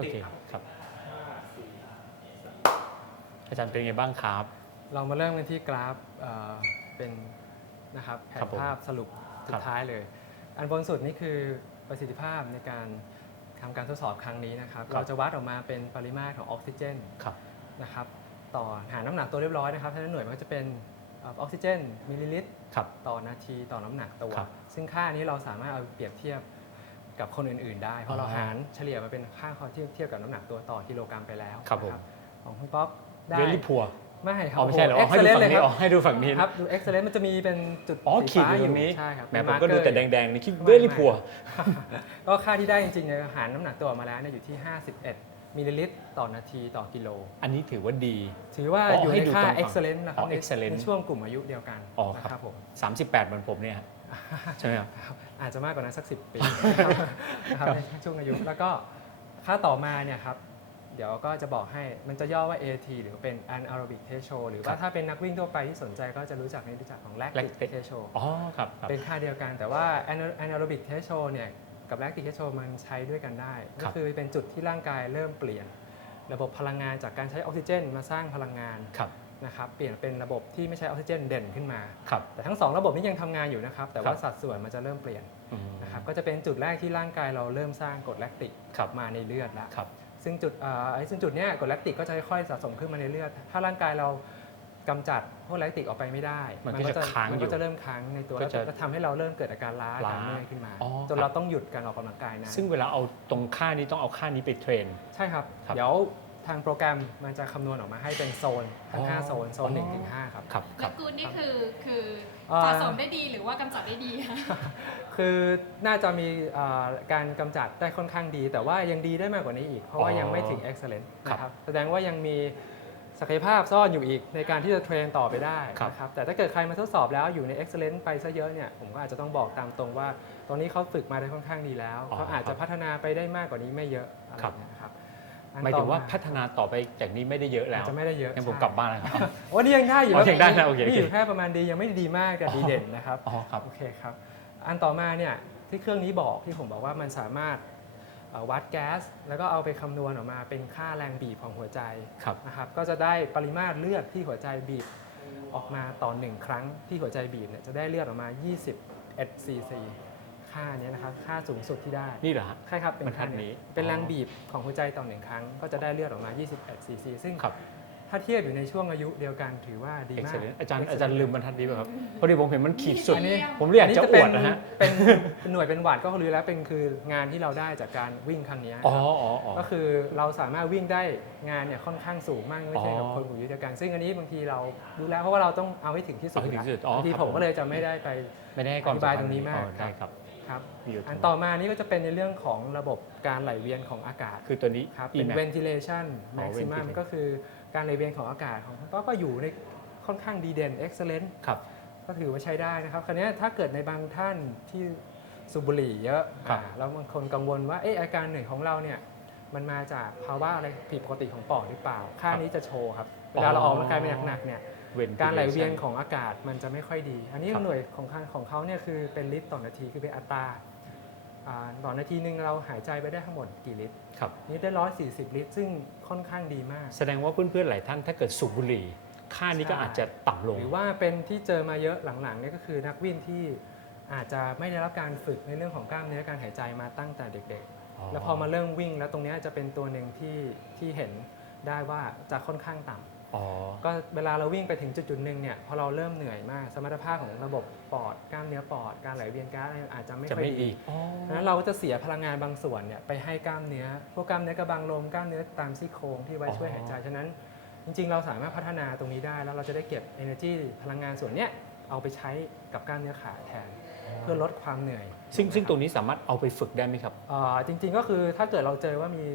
โอติเคครับครับ อาจารย์เป็นไงบ้างครับ เรามาเริ่มกันที่กราฟเอ่อเป็นนะครับแผครันบผมภาพสรุปสุครัดบท้ายเลย อันบนสุดนี่คือประสิทธิภาพในการทำการทดสอบครั้งนี้นะครับเราจะวัดออกมาเป็นปริมาตรของออกซิเจนครับ นะครับต่อหาน้ำหนักตัวเรียบร้อยนะครับฉะนั้นหน่วยมันก็จะเป็นเออออกซิเจนมิลลิลิตร ครับ ต่อนาทีต่อน้ำหนักตัว ครับซึ่งค่านี้เราสามารถเอาไปเปรียบเทียบ กับคนอื่น ๆ ได้ เพอ๋ราะอเราหารเฉลี่ยมาเป็นค่าข้อเทียบเทียบกับน้ำหนักตัวต่อกิโลกรัมไปแล้วครับผม นะของคุณป๊อกได้เวลี่พัวไม่ครัอ๋อไม่ใช่เหรออ๋อให้ดูเอ็กฝั่งเลยนี้คอ๋รัอบให้ดูฝั่งนี้ครับดูเอ็กซ์เลนมันจะมีเป็นจุดอ๋อสีขีดฟ้าอยู่ตรงนี้ใช่ครับแหมเป็น ผมก็ดู marker แต่แดงๆนี่คิดไม่เวลี่ไม่พัว ก็ค่าที่ได้จริงๆเนี่ยหารน้ำหนักตัวออกมาแล้วเนี่ยอยู่ที่ 51 มิลลิลิตรต่อนาทีต่อกิโล อันนี้ถือว่าดี ถือว่าอ๋ออยู่ให้ในดูค่า ตรงฝั่ง excellent นะครับอ๋อใน excellent ในช่วงกลุ่มอายุเดียวกันอ๋อครับ นะครับผม 38เหมือนผมเนี่ยฮะใช่ไหมครับ อาจจะมากกว่านั้นสัก 10 ปีนะครับในช่วงอายุแล้วก็ค่าต่อมาเนี่ยครับเดี๋ยวก็จะบอกให้มันจะย่อว่า AT หรือเป็น anaerobic threshold หรือครัว่าบถ้าเป็นนักวิ่งทั่วไปที่สนใจก็จะรู้จักในรู้จักของ lactic lactic threshold อ๋อครับครับเป็นค่าเดียวกันแต่ว่า ana- anaerobic threshold เนี่ยกับ lactic threshold มันใช้ด้วยกันได้ครัก็บคือเป็นจุดที่ร่างกายเริ่มเปลี่ยน ระบบพลังงานจากการใช้ออกซิเจน มาสร้างพลังงานครับ นะครับเปลี่ยนเป็นระบบที่ไม่ใช้ออกซิเจนเด่นขึ้นมา ครับ แต่ทั้งสองระบบนี้ยังทำงานอยู่นะครับ แต่ว่าครับสัดส่วนมันจะเริ่มเปลี่ยนอืม นะครับก็จะเป็นจุดแรกที่ร่างกายเราเริ่มสร้างกรดแลคติกครับ มาในเลือดแล้วครับ ซึ่งจุดเอ่อไอ้ซึ่งจุดเนี้ยกรดแลคติกก็จะค่อยๆสะสมขึ้นมาในเลือด ถ้าร่างกายเรากำจัดพวกแลคติกออกไปไม่ได้มันก็จะค้างมันอยู่ก็จะเริ่มค้างในตัวก็แล้วจะจะทำให้เราเริ่มเกิดอาการล้าล้าการเมื่อยขึ้นมา อ๋อจนครับ เราต้องหยุดการออกกำลังกายนะ ซึ่งเวลาเอาตรงค่านี้ต้องเอาค่านี้ไปเทรน ใช่ครับ ครับเดี๋ยวทางโปรแกรมมันจะคำนวณออกมาให้เป็นโซนทั้งอ๋อห้าโซนโซนอ๋อหนึ่งถึงห้าครับ ครับคแล้รัวบ กูดนี่คือคืออ่าสะสมได้ดีหรือว่ากำจัดได้ดีคะ คือน่าจะมีเอ่อการกำจัดได้ค่อนข้างดี แต่ว่ายังดีได้มากกว่านี้อีก เพราะว่าอ๋อยังไม่ถึง excellent ครับนะครับแสดงว่ายังมีศักยภาพซ่อนอยู่อีกในการที่จะเทรนต่อไปได้ครับ นะครับแต่ถ้าเกิดใครมาทดสอบแล้วอยู่ใน excellent ไปซะเยอะเนี่ยผมก็อาจจะต้องบอกตามตรงว่า ตอนนี้เขาฝึกมาได้ค่อนข้างดีแล้วอ๋อเขาอาจครัจะบพัฒนาไปได้มากกว่านี้ไม่เยอะอะไรครับอย่างเงี้ยครับอัน หมายถึงว่าต่อพัฒนาต่อไปจากนี้ไม่ได้เยอะแล้อาจวจะไม่ได้เยอะงั้นผมใช่กลับบ้านแล้วครับโอ้นี่ยังได้อยู่อ๋อยังได้นะโอเคโอเคนี่อยู่แค่ประมาณดียังไม่ได้ดีมากแต่ดีเด่นนะครับอ๋อครับโอเคครับ อันต่อมาเนี่ยที่เครื่องนี้บอกที่ผมบอกว่ามันสามารถเอ่อวัดแก๊ส แล้วก็เอาไปคำนวณออกมาเป็นค่าแรงบีบของหัวใจครับนะครับก็จะได้ปริมาตรเลือดที่หัวใจบีบออกมาต่อหนึ่งครั้งที่หัวใจบีบเนี่ยจะได้เลือดออกมา21 cc ค่าเนี้ยนะครับค่าสูงสุดที่ได้นี่เหรอฮะ ใช่ครับเป็นบรรทัค่าดนี้นี้ เป็นแรงอ๋อบีบของหัวใจต่อหนึ่งครั้ง ก็จะได้เลือดออกมา21 cc ซึ่งครับ ถ้าเทียบอยู่ในช่วงอายุเดียวกันถือว่าดีมาก excellent อาจารย์ Excellent อาจารย์ลืมบรรทัดนี้ป่ะครับ พอดีผมเห็นมันขีดสุด อันนี้ ผมเลยอยากนนี้จะอเป็วดนะฮะ เป็นเป็นหน่วยเป็นวัตต์ก็รู้แล้วเป็นคืองานที่เราได้จากการวิ่งครั้งเนี้ยอ๋ออ๋ออ๋อ ก็คือเราสามารถวิ่งได้งานเนี่ยค่อนข้างสูงมากไม่ใช่กับอ๋อคนกลุ่มอายุเดียวกัน ซึ่งอันนี้บางทีเรารู้แล้วเพราะว่าเราต้องเอาให้ถึงที่สุดเอาให้ถึงที่สุดนะอ๋อบางทีครับผม ผมก็เลยจะไม่ได้ไป ไม่ได้ให้ความอธิบายสำคัญตรงนี้มาก อ๋อได้ครับ ครับมีอยู่อันต่อมานี่ก็จะเป็นในเรื่องของระบบการไหลเวียนของอากาศคือตัวนี้ครับเป็น EMAX ventilation อ๋อ maximum ventilation ก็คือการไหลเวียนของอากาศของก็ก็อยู่ในค่อนข้างดีเด่น excellent ครับก็ถือว่าใช้ได้นะครับคราวนี้ถ้าเกิดในบางท่านที่สูบบุหรี่เยอะครับอ่าแล้วบางคนกังวลว่าเอออาการเหนื่อยของเราเนี่ยมันมาจากภาวะอะไรผิดปกติของปอดหรือเปล่า ค่านี้จะโชว์ครับ เวลาเราออกกำลังกายไปหนักๆเนี่ย ventilation การไหลเวียนของอากาศมันจะไม่ค่อยดี อันนี้ครับหน่วยของเขาของเขาเนี่ยคือเป็นลิตรต่อนาทีคือเป็นอัตราอ่าต่อนาทีหนึ่งเราหายใจไปได้ทั้งหมดกี่ลิตรครับนี่ได้ร้อยสี่สิบลิตร ซึ่งค่อนข้างดีมาก แสดงว่าเพื่อนๆหลายท่านถ้าเกิดสูบบุหรี่ค่านี้ก็ใช่อาจจะต่ำลง หรือว่าเป็นที่เจอมาเยอะหลังๆเนี่ยก็คือนักวิ่งที่อาจจะไม่ได้รับการฝึกในเรื่องของกล้ามเนื้อการหายใจมาตั้งแต่เด็กๆ แล้วพอมาเริ่มวิ่งแล้วตรงเนี้ยจะเป็นตัวหนึ่งที่ที่เห็นได้ว่าจะค่อนข้างต่ำอ๋อ ก็เวลาเราวิ่งไปถึงจุดๆหนึ่งเนี่ยพอเราเริ่มเหนื่อยมาก สมรรถภาพของระบบปอดกล้ามเนื้อปอด การไหลเวียนก๊าซอะไรอาจจะไม่จะค่อยไม่ดีดีอ๋อดังนั้นเราก็จะเสียพลังงานบางส่วนเนี่ยไปให้กล้ามเนื้อ พวกกล้ามเนื้อกระบังลมกล้ามเนื้อตามซี่โครงที่ไว้ช่วยหายใจฉะนั้น จริง ๆ เราสามารถพัฒนาตรงนี้ได้ แล้วเราจะได้เก็บ energy พลังงานส่วนเนี้ยเอาไปใช้กับกล้ามเนื้อขาแทนเพื่อลดความเหนื่อย ซึ่งซึ่งตรงนี้สามารถเอาไปฝึกได้ไหมครับเอ่อจริง ๆ ก็คือถ้าเกิดเราเจอว่ามี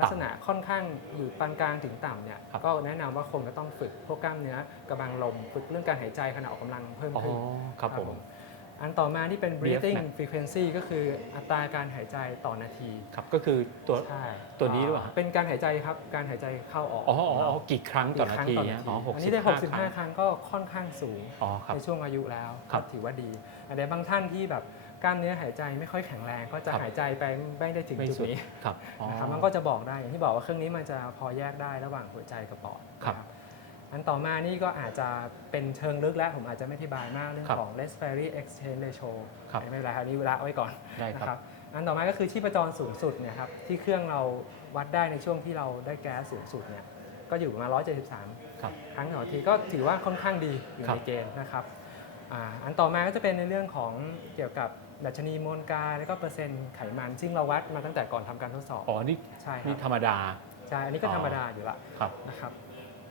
ลักษณะค่อนข้างอยู่ปานกลางถึงต่ำเนี่ยครับก็แนะนำว่าคงจะต้องฝึกพวกกล้ามเนื้อกระบังลมฝึกเรื่องการหายใจขณะออกกำลังเพิ่มอ๋อขึ้นครับผมอันต่อมาที่เป็น BF breathing max frequency ก็คืออัตราการหายใจต่อนาทีครับก็คือตัวใช่ตัวนี้หรือเปล่าเป็นการหายใจครับการหายใจเข้าออกอ๋ออ๋ออ๋อกี่ครั้งต่อนาทีกี่ครั้งฮะอ๋อหกอันสินี้บได้ห้าครั้ง65ครั้งก็ค่อนข้างสูงอ๋อครับในช่วงอายุแล้วครับก็ถือว่าดีแต่บางท่านที่แบบ กล้ามเนื้อหายใจไม่ค่อยแข็งแรงก็จะครับหายใจไปไม่ได้ถึงไม่จุดสุดนี้ครับอ๋อนะครับมันก็จะบอกได้อย่างที่บอกว่าเครื่องนี้มันจะพอแยกได้ระหว่างหัวใจกับปอดครับนะอันต่อมานี่ก็อาจจะเป็นเชิงลึกแล้ว ผมอาจจะไม่อธิบายมากเรื่องครับของ respiratory exchange ratio ครับไม่เป็นไรครับอันนี้เวลาเอาไว้ก่อนได้นะคครัรับบอันต่อมาก็คือชีพจรสูงสุดเนี่ยครับที่เครื่องเราวัดได้ในช่วงที่เราได้แก๊สสูงสุดเนี่ยก็อยู่ประมาณ 173 ครับครั้งต่อนาทีก็ถือว่าค่อนข้างดีอยู่ครัในบเกณฑ์นะครับอาอันต่อมาก็จะเป็นในเรื่องของเกี่ยวกับ ดัชนีมวลกายแล้วก็เปอร์เซ็นต์ไขมันซึ่งเราวัดมาตั้งแต่ก่อนทำการทดสอบ อ๋อนี่ใช่คนี่รับธรรมดา ใช่อันนี้ก็อ๋อ ธรรมดาอยู่ละครับ นะครับ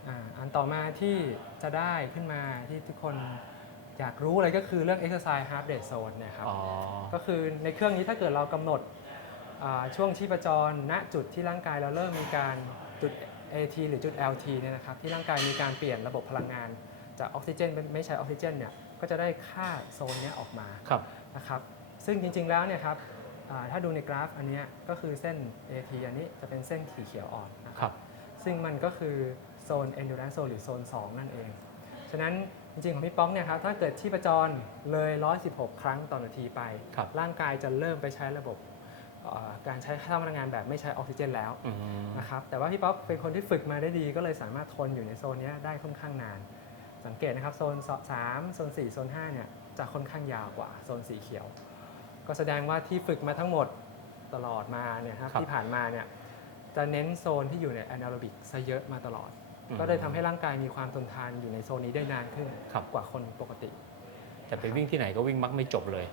อาอันต่อมาที่จะได้ขึ้นมาที่ทุกคนอยากรู้เลยก็คือเรื่อง exercise heart rate zone เนี่ยครับ อ๋อ ก็คือในเครื่องนี้ถ้าเกิดเรากำหนดอ่าช่วงชีพจร ณจุดที่ร่างกายเราเริ่มมีการจุด AT หรือจุด LT เนี่ยนะครับที่ร่างกายมีการเปลี่ยนระบบพลังงาน จากออกซิเจนเป็นไม่ใช้ออกซิเจนเนี่ยก็จะได้ค่าโซนเนี้ยออกมาครับ นะครับ ซึ่งจริง ๆ แล้วเนี่ยครับอ่าถ้าดูในกราฟอันเนี้ยก็คือเส้น AT อันนี้จะเป็นเส้นขีเขียวอ่อนนะคครับรับซึ่งมันก็คือโซน endurance zone หรือโซน 2 นั่นเอง ฉะนั้นจริง ๆ ของพี่ป้องเนี่ยครับถ้าเกิดชีพจรเลย 116 ครั้งต่อนาทีไปครับร่างกายจะเริ่มไปใช้ระบบเอ่อการใช้ค่าพลังงานแบบไม่ใช้ออกซิเจนแล้วอืมนะครับแต่ว่าพี่ป๊อกเป็นคนที่ฝึกมาได้ดีก็เลยสามารถทนอยู่ในโซนเนี้ยได้ค่อนข้างนาน สังเกตนะครับโซน 3 โซน 4 โซน5เนี่ยจะค่อนข้างยาวกว่าโซนสีเขียว ก็แสดงว่าที่ฝึกมาทั้งหมดตลอดมาเนี่ยครับครับที่ผ่านมาเนี่ยจะเน้นโซนที่อยู่ในแอนาโรบิกซะเยอะมาตลอดอืมก็เลยทำให้ร่างกายมีความทนทานอยู่ในโซนนี้ได้นานขึ้นครับกว่าคนปกติ แต่ไปวิ่งที่ไหนก็วิ่งมักไม่จบเลย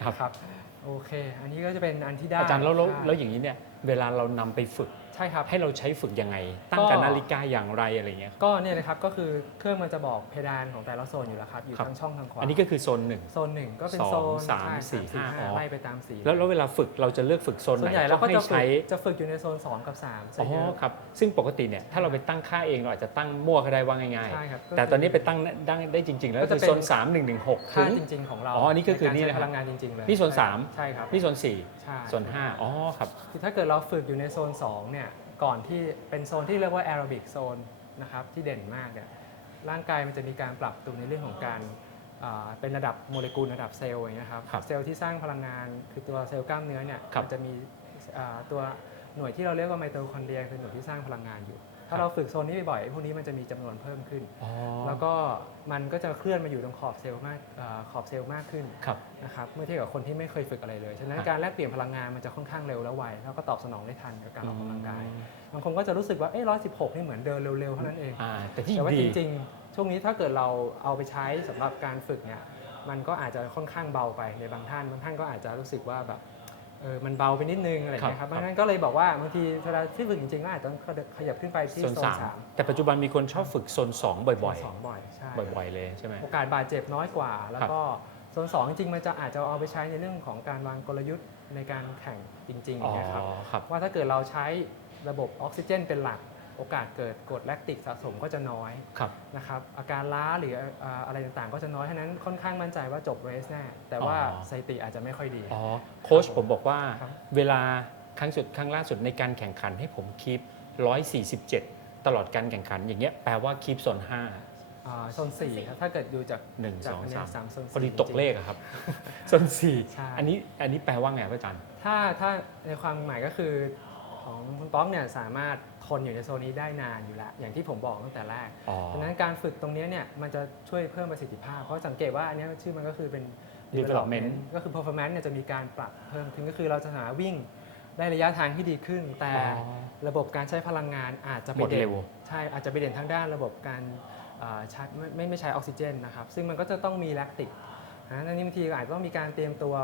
ครับครับโอเค อันนี้ก็จะเป็นอันที่ได้อาจารย์แล้วแล้วใช่แล้วอย่างนี้เนี่ยเวลาเรานำไปฝึก ใช่ครับให้เราใช้ฝึกยังไง ตั้งก็กับนาฬิกาอย่างไรอะไรเงี้ย ก็เนี่ยนะครับก็คือเครื่องมันจะบอกเพดานของแต่ละโซนอยู่แล้วครับอยู่ครับทางช่องทางขวาอันนี้ก็คือโซนหนึ่ง โซนหนึ่งก็เป็นสองโซนสามใช่สี่ห้าอ๋อ ไล่ไปตามสีแล้วแล้วเวลาฝึกเราจะเลือกฝึกโซนส่ไหวนนใหญ่เราก็ให้จะฝึใช้กจะฝึกอยู่ในโซน 2 กับ3ซะอ๋อเยอะครับ ซึ่งปกติเนี่ยถ้าเราไปตั้งค่าเองเราอาจจะตั้งมั่วก็ได้ว่าง่าย ใช่ครับๆ แต่ตอนนี้ไปตั้งได้ได้จริง ๆ แล้วก็จะคือเป็นโซน3 1 1 6ค่าถึง จริง ๆ ของเราอ๋ออันนี้ก็คือนี่ใการนะคใช้รับพลังงานจริง ๆ เลยนี่โซนสาม ใช่ครับนี่โซนใช่4โซน5อ๋อครับ คือถ้าเกิดเราฝึกอยู่ในโซน2เนี่ย ก่อนที่เป็นโซนที่เรียกว่าแอโรบิกโซนนะครับที่เด่นมากเนี่ยร่างกายมันจะมีการปรับตัวในเรื่องของการเป็นระดับโมเลกุลระดับเซลล์อย่างนี้ครับเซลล์ที่สร้างพลังงานคือตัวเซลล์กล้ามเนื้อเนี่ยมันจะมีตัวหน่วยที่เราเรียกว่าไมโตคอนเดรียคือหน่วยที่สร้างพลังงานอยู่ ถ้าบเราฝึกโซนนี้บ่อยๆไอ้พวกนี้มันจะมีจำนวนเพิ่มขึ้นอ๋อแล้วก็มันก็จะเคลื่อนมาอยู่ตรงขอบเซลล์มากอ่าขอบเซลล์มากขึ้นครับนะครับเมื่อเทียบกับคนที่ไม่เคยฝึกอะไรเลย ฉะนั้นครับการแลกเปลี่ยนพลังงานมันจะค่อนข้างเร็วและไวแล้วก็ตอบสนองได้ทันกับการออกกำลังกายอืมบางคนก็จะรู้สึกว่าเอ้ร้อยสิบหกนี่เหมือนเดินเร็วๆเท่านั้นเองอ่าแต่ที่แต่ว่าดีจริงๆ ช่วงนี้ถ้าเกิดเราเอาไปใช้สำหรับการฝึกเนี่ยมันก็อาจจะค่อนข้างเบาไปในบางท่านบางท่านก็อาจจะรู้สึกว่าแบบ เออมันเบาไปนิดนึงอะไรอย่างเงี้ยครับครับบางท่านก็เลยบอกว่าบางทีเวลาที่ฝึกจริงๆก็อาจจะต้องขยับขึ้นไปที่โซนโซนสามสามแต่ปัจจุบันมีคนชอบฝึกโซน2บ่อยสองบ่อยใช่ๆบ่อย ๆ เลยใช่ไหมโอกาสบาดเจ็บน้อยกว่า แล้วก็โซนสองจริงๆมันจะอาจจะเอาไปใช้ในเรื่องของการวางกลยุทธ์ในการแข่งจริงอ๋อๆนะครับครับว่าถ้าเกิดเราใช้ระบบออกซิเจนเป็นหลัก โอกาสเกิดกรดแลคติกสะสมก็จะน้อยครับ นะครับอาการล้าหรืออ่าอะไรต่างๆ ก็จะน้อยฉะนั้นค่อนข้างมั่นใจว่าจบเรสแน่แต่ว่าอ๋อ สถิติอาจจะไม่ค่อยดี อ๋อโค้ชผมบอกว่าครับ เวลาครั้งสุดครั้งล่าสุดในการแข่งขันให้ผมคีป147 ตลอดการแข่งขันอย่างเงี้ยแปลว่าคีปโซน5อ่าโซนสี่ครับถ้าเกิดดูจาก1จากอันเนี้ย2สามโซน3สี่พอดีจริงๆตกเลขอะครับโซน ใช่ 4 อันนี้อันนี้แปลว่าไงพระอาจารย์ ถ้าถ้าในความหมายก็คือของคุณป๊อกเนี่ยสามารถ ทนอยู่ในโซนนี้ได้นานอยู่แล้วอย่างที่ผมบอกตั้งแต่แรกอ๋อดังนั้นการฝึกตรงเนี้ยเนี่ยมันจะช่วยเพิ่มประสิทธิภาพ เพราะสังเกตว่าอันเนี้ยชื่อมันก็คือเป็น Development ก็คือ performance เนี่ยจะมีการปรับเพิ่มขึ้นก็คือเราจะสามารถวิ่งได้ระยะทางที่ดีขึ้น แต่อ๋อระบบการใช้พลังงานอาจจะไปหมดเด่เร็นวใช่อาจจะไปเด่นทางด้านระบบการอ่าชาร์จไม่ไม่ไม่ใช้ออกซิเจนนะครับ ซึ่งมันก็จะต้องมีแลคติกนะนั่นนี่บางทีก็อาจจะต้องมีการเตรียมตัว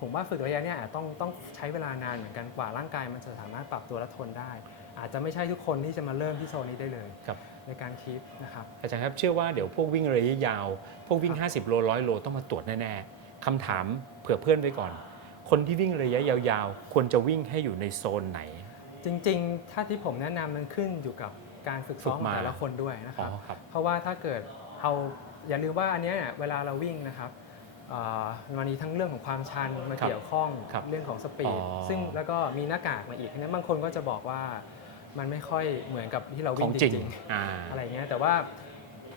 ผมว่าฝึกระยะเนี้อาจต้องต้องใช้เวลานานเหมือนกันกว่าร่างกายมันจะสามารถปรับตัวและทนได้ อาจจะไม่ใช่ทุกคนที่จะมาเริ่มที่โซนนี้ได้เลยครับในการคีปนะครับ อาจารย์ครับเชื่อว่าเดี๋ยวพวกวิ่งระยะยาว พวกวิ่ง 50 โลร้อยโลต้องมาตรวจแน่ๆคำถามเผื่อเพื่อนไว้ก่อน คนที่วิ่งระยะยาวๆ ควรจะวิ่งให้อยู่ในโซนไหน จริงๆ ถ้าที่ผมแนะนำมันขึ้นอยู่กับการฝึกซ้อมฝึกขอมางแต่ละคนด้วยนะคอ๋อรับครับเพราะว่าถ้าเกิดเอาอย่าลืมว่าอันเนี้ยเนี่ยเวลาเราวิ่งนะครับอ่ามันมีทั้งเรื่องของความชันมาครับเกี่ยวข้องครับเรื่องของสปีดอ๋อซึ่งแล้วก็มีหน้ากากมาอีกนั้นบางคนก็จะบอกว่า มันไม่ค่อยเหมือนกับที่เราขวิ่องงจริงจริงอ่าๆอะไรเงี้ยแต่ว่า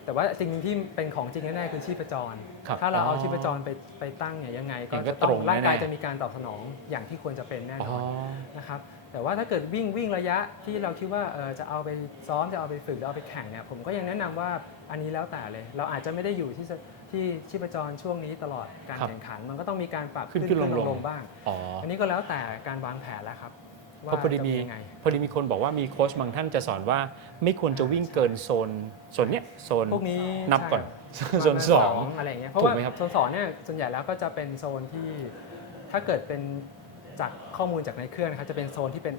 แต่ว่าสิ่งหนึ่งที่เป็นของจริงแน่ๆคือชีพจรครับถ้าเราเอาอ๋อชีพจรไปไปตั้งเนี่ยยังไง ก็ยังก็จะต้อตรงงร่างกายแน่ๆจะมีการตอบสนองอย่างที่ควรจะเป็นแน่นอ๋ออนนะครับแต่ว่าถ้าเกิดวิ่งวิ่งระยะที่เราคิดว่าเออจะเอาไปซ้อมจะเอาไปฝึกจะเอาไปแข่งเนี่ยผมก็ยังแนะนำว่าอันนี้แล้วแต่เลย เราอาจจะไม่ได้อยู่ที่สที่ชีพจรช่วงนี้ตลอดการครับแข่งขัน มันก็ต้องมีการปรับขึ้นขึ้นลงลงลงบ้างอ๋ออันนี้ก็แล้วแต่การวางแผนแล้วครับ เพราะพอดีจะมียังไงพอดีมีคนบอกว่ามีโค้ชบางท่านจะสอนว่า ไม่ควรจะวิ่งเกินโซนโซนเนี้ยโซนพวกนี้นับก่อนใช่โซนสองอะไรอย่างเงี้ยเพราะถูกว่าไหมครับโซนสองเนี่ยส่วนใหญ่แล้วก็จะเป็นโซนที่ถ้าเกิดเป็นจากข้อมูลจากในเครื่องนะครับจะเป็นโซนที่เป็น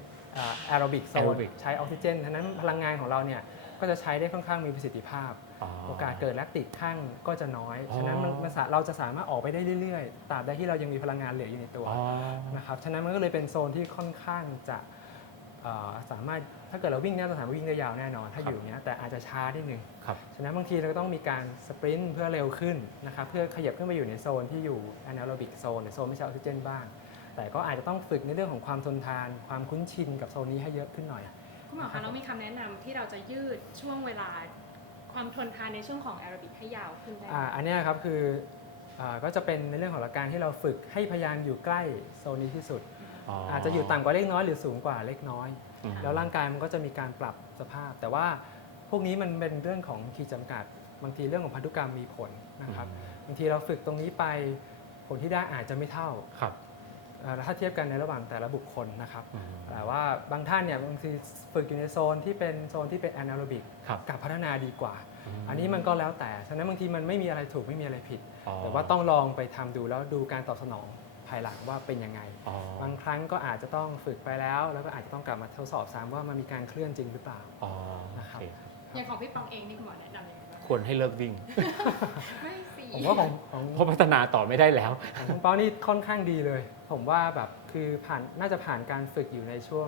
แอโรบิกโซน aerobic ใช้ออกซิเจนฉะนั้นพลังงานของเราเนี่ย ก็จะใช้ได้ค่อนข้างมีประสิทธิภาพโอกาสเกิดแลคติกข้างก็จะน้อย อ๋อ ฉะนั้นมันมันสาเราจะสามารถออกไปได้เรื่อยๆตราบใดที่เรายังมีพลังงานเหลืออยู่ในตัวอ๋อ นะครับฉะนั้นมันก็เลยเป็นโซนที่ค่อนข้างจะเอ่อสามารถถ้าเกิดเราวิ่งเนี่ยเราสามารถวิ่งได้ยาวแน่นอน ถ้าครับ อยู่เนี้ยแต่อาจจะช้านิดนึง ครับ ฉะนั้นบางทีเราก็ต้องมีการสปรินต์เพื่อเร็วขึ้นนะครับเพื่อขยับขึ้นไปอยู่ในโซนที่อยู่ anaerobic zone หรือโซนไม่ใช้ออกซิเจนบ้าง แต่ก็อาจจะต้องฝึกในเรื่องของความทนทาน ความคุ้นชินกับโซนนี้ให้เยอะขึ้นหน่อย คุณหมอคะเรามีคำแนะนำที่เราจะยืดช่วงเวลาความทนทานในช่วงของแอโรบิกให้ยาวขึ้นได้ไหม อ่าอันเนี้ยครับคืออาก็จะเป็นในเรื่องของหลักการที่เราฝึกให้พยายามอยู่ใกล้โซนนี้ที่สุด อาจจะอยู่ต่ำกว่าเล็กน้อยหรือสูงกว่าเล็กน้อย อืม แล้วร่างกายมันก็จะมีการปรับสภาพ แต่ว่าพวกนี้มันเป็นเรื่องของขีดจำกัด บางทีเรื่องของพันธุกรรมมีผลนะครับบางทีเราฝึกตรงนี้ไปผลที่ได้อาจจะไม่เท่า ครับเอ่อ ถ้าเทียบกันในระหว่างแต่ละบุคคลนะครับอืมแต่ว่าบางท่านเนี่ยบางทีฝึกอยู่ในโซนที่เป็นโซนที่เป็นแอนาโรบิกครับกับพัฒนาดีกว่า อันนี้มันก็แล้วแต่ ฉะนั้นบางทีมันไม่มีอะไรถูกไม่มีอะไรผิดอ๋อแต่ว่าต้องลองไปทำดูแล้วดูการตอบสนองภายหลังว่าเป็นยังไงอ๋อบางครั้งก็อาจจะต้องฝึกไปแล้ว แล้วก็อาจจะต้องกลับมาทดสอบซ้ำว่ามันมีการเคลื่อนจริงหรือเปล่าอ๋อนะครับโอเคอย่างของพี่ปองเองนี่คุณหมอแนะนำยังไงบ้างควรให้เลิกวิ่งไม่สิ ผมว่าของของเพราะพัฒนาต่อไม่ได้แล้ว ของคุณเป้านี่ค่อนข้างดีเลย ผมว่าแบบคือผ่านน่าจะผ่านการฝึกอยู่ในช่วง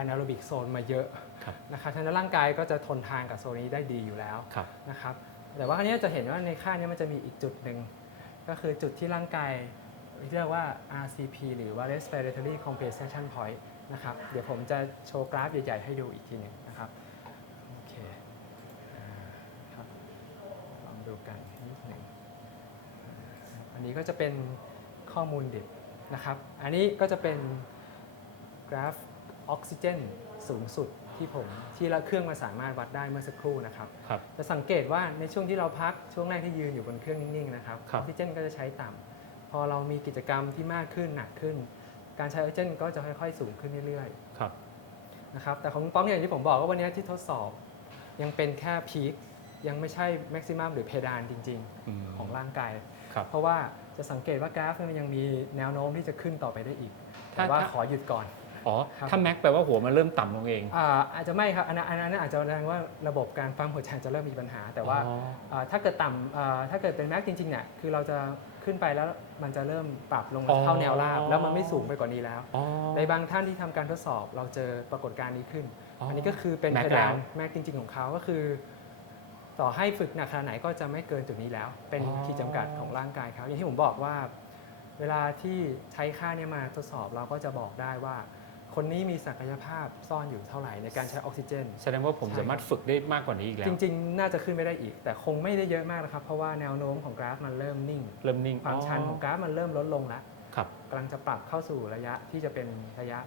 anaerobic zone มาเยอะครับ นะครับฉะนั้นร่างกายก็จะทนทานกับโซนนี้ได้ดีอยู่แล้วครับ นะครับ แต่ว่าครั้นี้จะเห็นว่าในค่านี้มันจะมีอีกจุดหนึ่ง ก็คือจุดที่ร่างกายเรียกว่า RCP หรือว่า respiratory compensation point นะครับ เดี๋ยวผมจะโชว์กราฟใหญ่ ๆ ให้ดูอีกทีหนึ่งนะครับ โอเคอ่าครับ ลองดูกันนิดหนึ่ง อ่าอันนี้ก็จะเป็นข้อมูลดิบนะครับ อันนี้ก็จะเป็นกราฟออกซิเจนสูงสุดที่ผมที่เราเครื่องมาสามารถวัดได้เมื่อสักครู่นะครับ ครับ จะสังเกตว่าในช่วงที่เราพักช่วงแรกที่ยืนอยู่บนเครื่องนิ่งๆนะครับครัอบอกซิเจนก็จะใช้ต่ำพอเรามีกิจกรรมที่มากขึ้นหนักขึ้น การใช้ออกซิเจนก็จะค่อยๆสูงขึ้นเรื่อยครับ ๆนะครับแต่ของคุณป้องเนี่ยอย่างที่ผมบอกว่าวันนี้ที่ทดสอบยังเป็นแค่พีค ยังไม่ใช่แม็กซิมัมหรือเพดานจริงอืมๆของร่างกายครับเพราะว่าจะสังเกตว่ากราฟเนี่ยมันยังมีแนวโน้มที่จะขึ้นต่อไปได้อีกถ้าแต่ว่าถ้าขอหยุดก่อน อ๋อครับถ้าแม็กแปลว่าหัวมันเริ่มต่ำลงเองอาอาจจะไม่ครับอันนั้นอันนั้นอาจจะแสดงว่าระบบการปั๊มหัวใจจะเริ่มมีปัญหา แต่ว่าอ๋ออ่าถ้าเกิดต่ำอ่าถ้าเกิดเป็นแม็กจริงๆเนี่ยคือเราจะขึ้นไปแล้วมันจะเริ่มปรับลงอ๋อเข้าแนวราบแล้วมันไม่สูงไปกว่านี้แล้วอ๋อในบางท่านที่ทำการทดสอบเราเจอปรากฏการณ์นี้ขึ้นอ๋ออัอันนี้ก็คือเป็นแม็กเพดานแล้วแม็กจริง ๆ ของเขาก็คือ ต่อให้ฝึกหนักขนาดไหนก็จะไม่เกินจุดนี้แล้ว เป็นอ๋อขีดจำกัดของร่างกายเขาอย่างที่ผมบอกว่า เวลาที่ใช้ค่าเนี้มาทดสอบเราก็จะบอกได้ว่า คนนี้มีศักยภาพซ่อนอยู่เท่าไหร่ในการใช้ออกซิเจน แสดงว่าผมใช่สามารถฝึกได้มากกว่านี้อีกแล้จวริง ๆ น่าจะขึ้นไม่ได้อีก แต่คงไม่ได้เยอะมากนะครับ เพราะว่าแนวโน้มของกราฟมันเริ่มนิ่ง เริ่มนิ่ง ความชันของกราฟมันเริ่มลดลงแล้วครับกำลังจะปรับเข้าสู่ระยะที่จะเป็นระยะ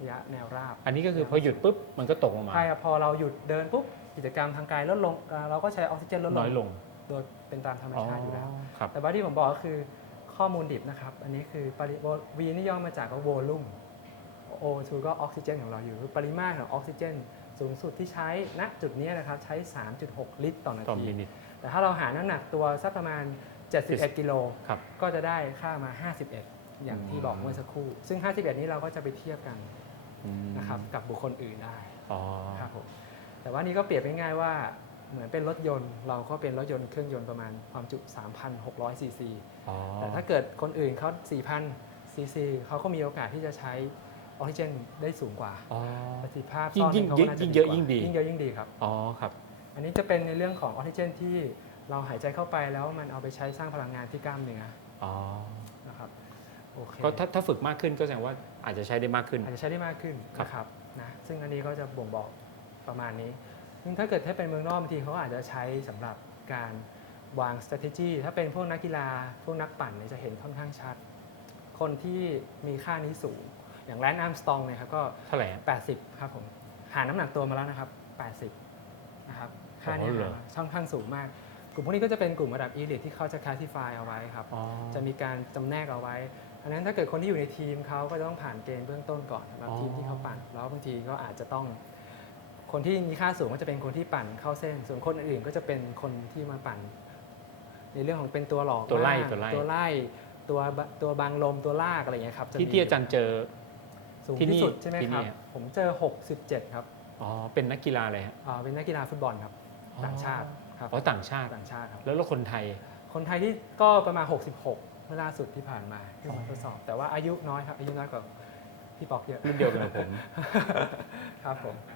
ระยะแนวราบ อันนี้ก็คือพอหยุดปุ๊บมันก็ตกลงมา ใช่ครับพอเราหยุดเดินปุ๊บ กิจกรรมทางกายลดลงอ่าเราก็ใช้ออกซิเจนลดลน้งอยลง โดยเป็นตามธรรมชาติอยู่แล้วครับแต่ว่าที่ผมบอกก็คือข้อมูลดิบนะครับ อันนี้คือปริ V นี่ย่อมาจากว่าโวลุ่ม O2 ก็ออกซิเจนของเราอยู่คือปริมาตรของออกซิเจน สูงสุดที่ใช้ณจุดนี้นะครับใช้ 3.6 ลิตรต่อนาต่อทีมินิทแต่ถ้าเราหาน้ำหนักตัวสักประมาณ 71 กิโลครับก็จะได้ค่ามา 51 อย่างที่บอกเมื่อสักครู่ ซึ่ง 51 นี้เราก็จะไปเทียบกันอืมนะครับกับบุคคลอื่นได้อ๋อครับผม แต่ว่านี้ก็เปรียบง่ายๆว่าเหมือนเป็นรถยนต์ เราก็เป็นรถยนต์เครื่องยนต์ประมาณความจุ 3,600ซีซีอ๋อแต่ถ้าเกิดคนอื่นเขา4,000ซีซีเขาก็มีโอกาสที่จะใช้ออกซิเจนได้สูงกว่าอ๋อประสิทธิภาพยิ่งซ่อนยิ่งเขาก็น่าจะยิ่งเยอะกว่ายิ่งดียิ่งเยอะยิ่งดีครับอ๋อครับ อันนี้จะเป็นในเรื่องของออกซิเจนที่เราหายใจเข้าไปแล้วมันเอาไปใช้สร้างพลังงานที่กล้ามเนื้ออ๋อนะครับโอเคก็ถ้าถ้าฝึกมากขึ้นก็แสดงว่าอาจจะใช้ได้มากขึ้น อาจจะใช้ได้มากขึ้นครับนะครับนะซึ่งอันนี้ก็จะบ่งบอก ประมาณนี้ซึ่งถ้าเกิดถ้าเป็นเมืองนอกบางทีเขาอาจจะใช้สำหรับการวาง strategy ถ้าเป็นพวกนักกีฬา พวกนักปั่นเนี่ยจะเห็นค่อนข้างชัด คนที่มีค่านี้สูง อย่างแลนด์อาร์มสตองเนี่ยครับก็เท่าไหร่ฮะ80ครับผม หาน้ำหนักตัวมาแล้วนะครับ80นะครับ ค่านี้อ๋อเหรอหาช่องข้างสูงมาก กลุ่มพวกนี้ก็จะเป็นกลุ่มระดับ elite ที่เขาจะ classify เอาไว้ครับอ๋อจะมีการจำแนกเอาไว้อันนั้นถ้าเกิดคนที่อยู่ในทีมเขาก็จะต้องผ่านเกณฑ์เบื้องต้นก่อนสำหรับอ๋อทีมที่เขาปั่น แล้วบางทีก็อาจจะต้อง คนที่มีค่าสูงก็จะเป็นคนที่ปั่นเข้าเส้น ส่วนคนอื่นก็จะเป็นคนที่มาปั่น ในเรื่องของเป็นตัวหลอกตัวไล่างตัวไล่ตัวไล่ตัวบะตัวบังลมตัวลากอะไรอย่างเงี้ยครับจะที่มีที่อาจารย์เจอสูงที่นี่ที่สุดใช่ไหมที่คนี่รับอะผมเจอ 67 ครับอ๋อเป็นนักกีฬาอะไรฮะอ่าเป็นนักกีฬาฟุตบอลครับต่างชาติครับอ๋อต่างชาติต่างชาติครับแล้วแล้วคนไทย คนไทยที่ก็ประมาณ 66เมื่อล่าสุดที่ผ่านมาที่ผมทดสอบ แต่ว่าอายุน้อยครับอายุน้อยกว่าพี่ปอกเยอะรุ่นเดียวกันกับผมครับผมนักวิ่ง